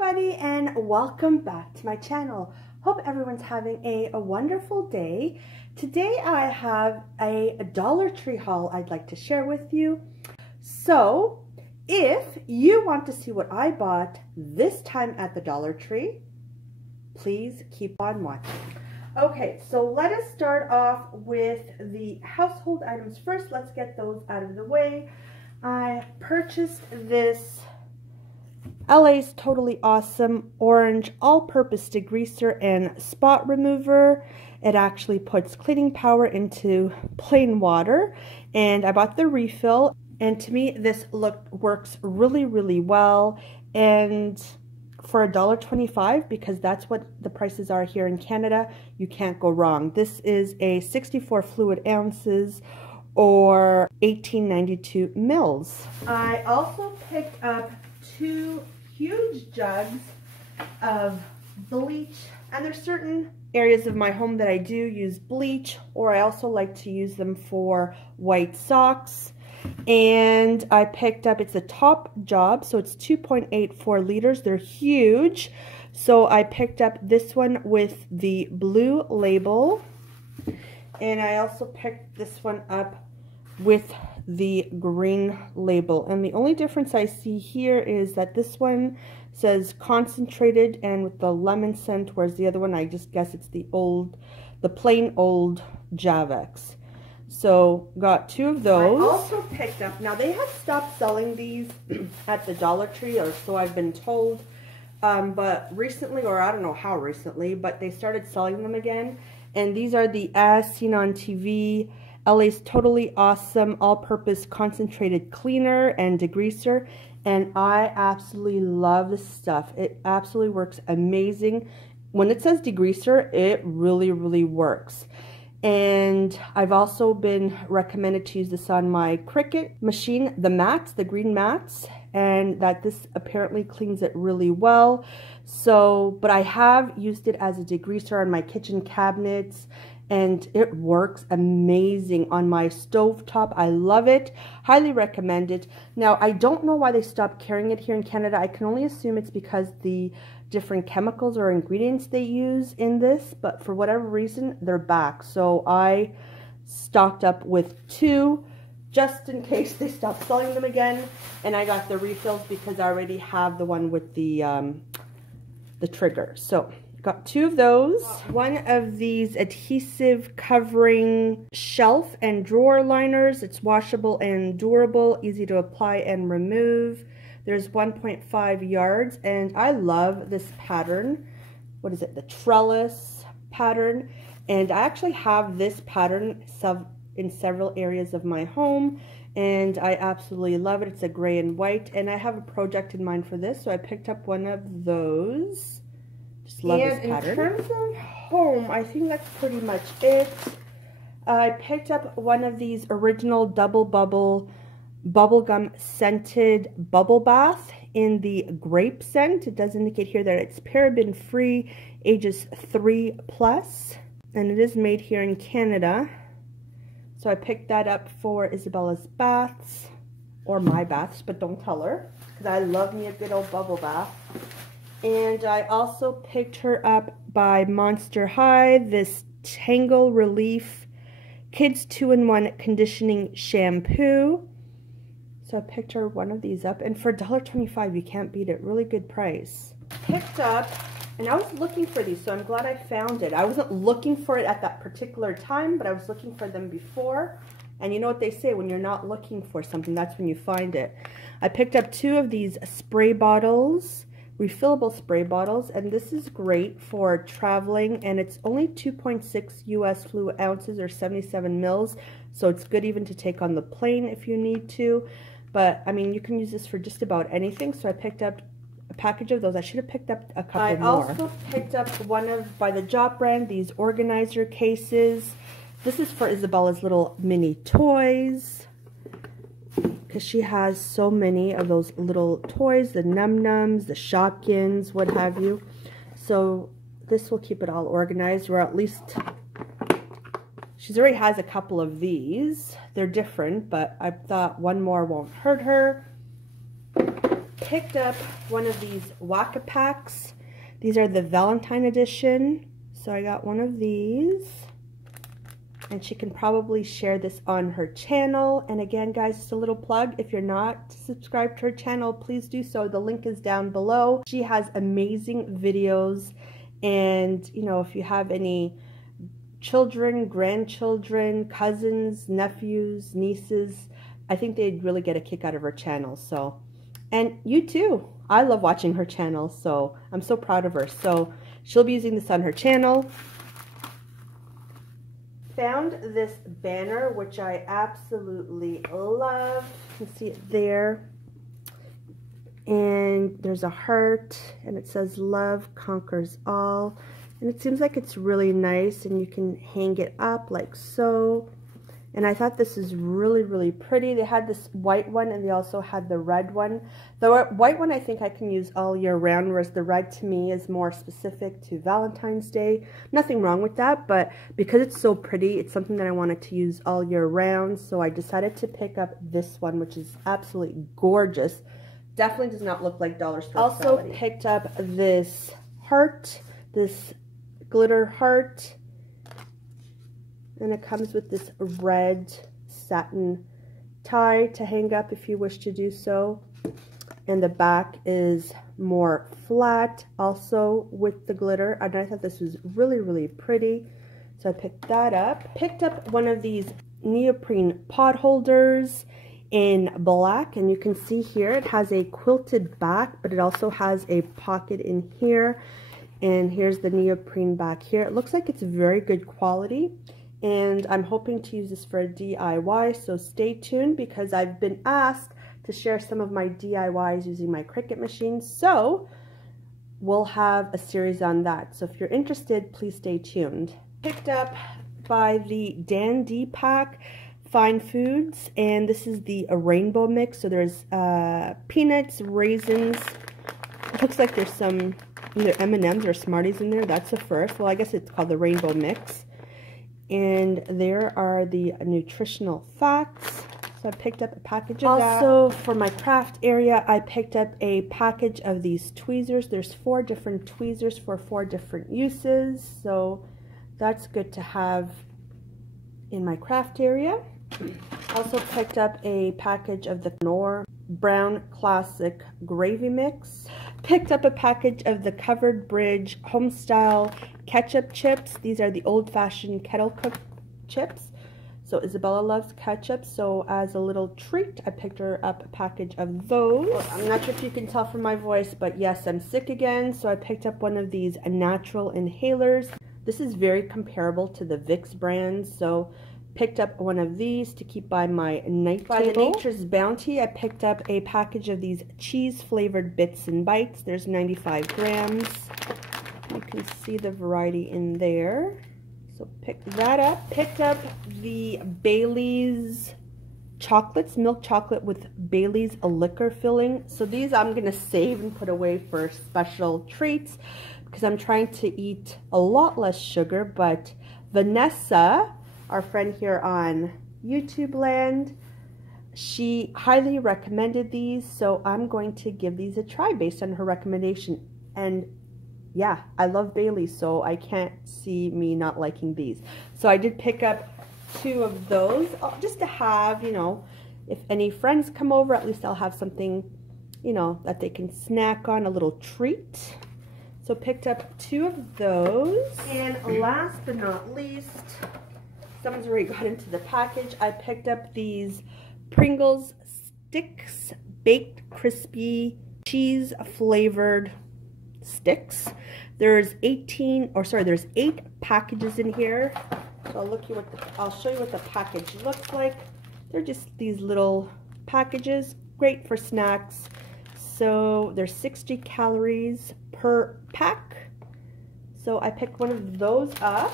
everybody, and welcome back to my channel. Hope everyone's having a wonderful day. Today I have a Dollar Tree haul I'd like to share with you. So if you want to see what I bought this time at the Dollar Tree, please keep on watching. Okay, so let us start off with the household items first. Let's get those out of the way. I purchased this LA's Totally Awesome Orange All-Purpose Degreaser and Spot Remover. It actually puts cleaning power into plain water, and I bought the refill, and to me this works really well. And for $1.25, because that's what the prices are here in Canada, you can't go wrong. This is a 64 fluid ounces or 1892 mils. I also picked up two huge jugs of bleach, and there's certain areas of my home that I do use bleach, or I also like to use them for white socks. And I picked up, it's a top job, so it's 2.84 liters. They're huge. So I picked up this one with the blue label, and I also picked this one up with the green label. And the only difference I see here is that this one says concentrated and with the lemon scent, whereas the other one, I just guess it's the plain old Javex. So got two of those. I also picked up, now they have stopped selling these at the Dollar Tree, or so I've been told, but recently, or I don't know how recently, but they started selling them again. And these are the As Seen on TV LA's Totally Awesome All-Purpose Concentrated Cleaner and Degreaser, and I absolutely love this stuff. It absolutely works amazing. When it says degreaser, it really works. And I've also been recommended to use this on my Cricut machine, the mats, the green mats, and that this apparently cleans it really well. So, but I have used it as a degreaser on my kitchen cabinets, and it works amazing on my stovetop. I love it. Highly recommend it. Now, I don't know why they stopped carrying it here in Canada. I can only assume it's because the different chemicals or ingredients they use in this, but for whatever reason, they're back. So I stocked up with two just in case they stop selling them again. And I got the refills because I already have the one with the trigger. So got two of those. One of these adhesive covering shelf and drawer liners. It's washable and durable, easy to apply and remove. There's 1.5 yards, and I love this pattern. What is it? The trellis pattern. And I actually have this pattern in several areas of my home, and I absolutely love it. It's a gray and white, and I have a project in mind for this, so I picked up one of those. Just love this pattern. In terms of home, I think that's pretty much it. I picked up one of these original double bubblegum scented bubble bath in the grape scent. It does indicate here that it's paraben free, ages 3+, and it is made here in Canada. So I picked that up for Isabella's baths, or my baths, but don't tell her, because I love me a good old bubble bath. And I also picked her up by Monster High, this Tangle Relief Kids 2-in-1 Conditioning Shampoo. So I picked her one of these up, and for $1.25, you can't beat it. Really good price. Picked up, and I was looking for these, so I'm glad I found it. I wasn't looking for it at that particular time, but I was looking for them before. And you know what they say, when you're not looking for something, that's when you find it. I picked up two of these spray bottles, refillable spray bottles, and this is great for traveling, and it's only 2.6 US fluid ounces or 77 mils, so it's good even to take on the plane if you need to. But I mean, you can use this for just about anything. So I picked up a package of those. I should have picked up a couple more. I also picked up one of, by the Job brand, these organizer cases. This is for Isabella's little mini toys, because she has so many of those little toys, the num-nums, the Shopkins, what have you. So this will keep it all organized, or at least she already has a couple of these. They're different, but I thought one more won't hurt her. picked up one of these Waka packs. These are the Valentine edition. So I got one of these. And she can probably share this on her channel. And again, guys, just a little plug. If you're not subscribed to her channel, please do so. The link is down below. She has amazing videos. And, you know, if you have any children, grandchildren, cousins, nephews, nieces, I think they'd really get a kick out of her channel. So, and you too. I love watching her channel, so I'm so proud of her. So she'll be using this on her channel. Found this banner, which I absolutely love. You can see it there. And there's a heart, and it says love conquers all. And it seems like it's really nice, and you can hang it up like so. And I thought this is really, really pretty. They had this white one, and they also had the red one. The white one I think I can use all year round, whereas the red to me is more specific to Valentine's Day. Nothing wrong with that, but because it's so pretty, it's something that I wanted to use all year round. So I decided to pick up this one, which is absolutely gorgeous. Definitely does not look like dollar store quality. Also picked up this heart, this glitter heart. And it comes with this red satin tie to hang up if you wish to do so. And the back is more flat, also with the glitter. And I thought this was really, really pretty. So I picked that up. Picked up one of these neoprene pot holders in black. And you can see here it has a quilted back, but it also has a pocket in here. And here's the neoprene back here. It looks like it's very good quality. And I'm hoping to use this for a DIY, so stay tuned because I've been asked to share some of my DIYs using my Cricut machine. So we'll have a series on that. So if you're interested, please stay tuned. Picked up by the Dan D pack, Fine Foods, and this is the rainbow mix. So there's peanuts, raisins. It looks like there's some either M&Ms or Smarties in there. That's the first. Well, I guess it's called the rainbow mix. And there are the nutritional facts. So I picked up a package of that. Also, for my craft area, I picked up a package of these tweezers. There's 4 different tweezers for 4 different uses. So that's good to have in my craft area. Also picked up a package of the Knorr Brown Classic Gravy Mix. Picked up a package of the Covered Bridge Homestyle Ketchup Chips. These are the old-fashioned kettle cooked chips. So Isabella loves ketchup, so as a little treat, I picked her up a package of those. Well, I'm not sure if you can tell from my voice, but yes, I'm sick again, so I picked up one of these natural inhalers. This is very comparable to the Vicks brand, so picked up one of these to keep by my night table. By the Nature's Bounty, I picked up a package of these cheese-flavored bits and bites. There's 95 grams. You can see the variety in there. So picked that up. Picked up the Bailey's chocolates, milk chocolate with Bailey's liquor filling. So these I'm going to save and put away for special treats because I'm trying to eat a lot less sugar. But Vanessa, our friend here on YouTube land, she highly recommended these, so I'm going to give these a try based on her recommendation. And yeah, I love Bailey's, so I can't see me not liking these. So I did pick up 2 of those just to have, you know, if any friends come over, at least I'll have something, you know, that they can snack on, a little treat. So picked up 2 of those. And last but not least, someone's already got into the package. I picked up these Pringles Sticks Baked Crispy Cheese Flavored Sticks. There's 8 packages in here. So I'll show you what the package looks like. They're just these little packages, great for snacks. So there's 60 calories per pack. So I picked one of those up.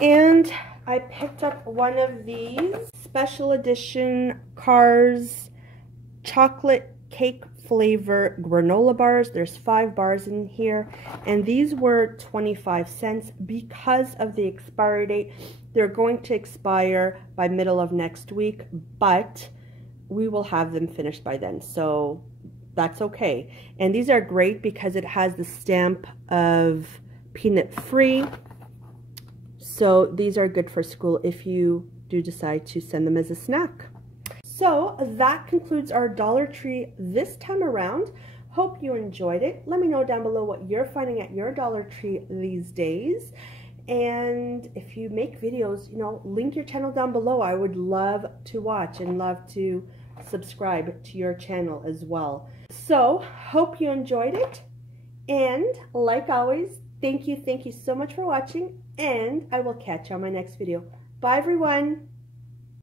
And I picked up one of these special edition Cars chocolate cake flavor granola bars. There's 5 bars in here, and these were 25 cents because of the expiry date. They're going to expire by middle of next week, but we will have them finished by then. So that's okay. And these are great because it has the stamp of peanut free. So these are good for school if you do decide to send them as a snack. So that concludes our Dollar Tree this time around. Hope you enjoyed it. Let me know down below what you're finding at your Dollar Tree these days. And if you make videos, you know, link your channel down below. I would love to watch and love to subscribe to your channel as well. So hope you enjoyed it. And like always, thank you so much for watching. And I will catch you on my next video. Bye everyone.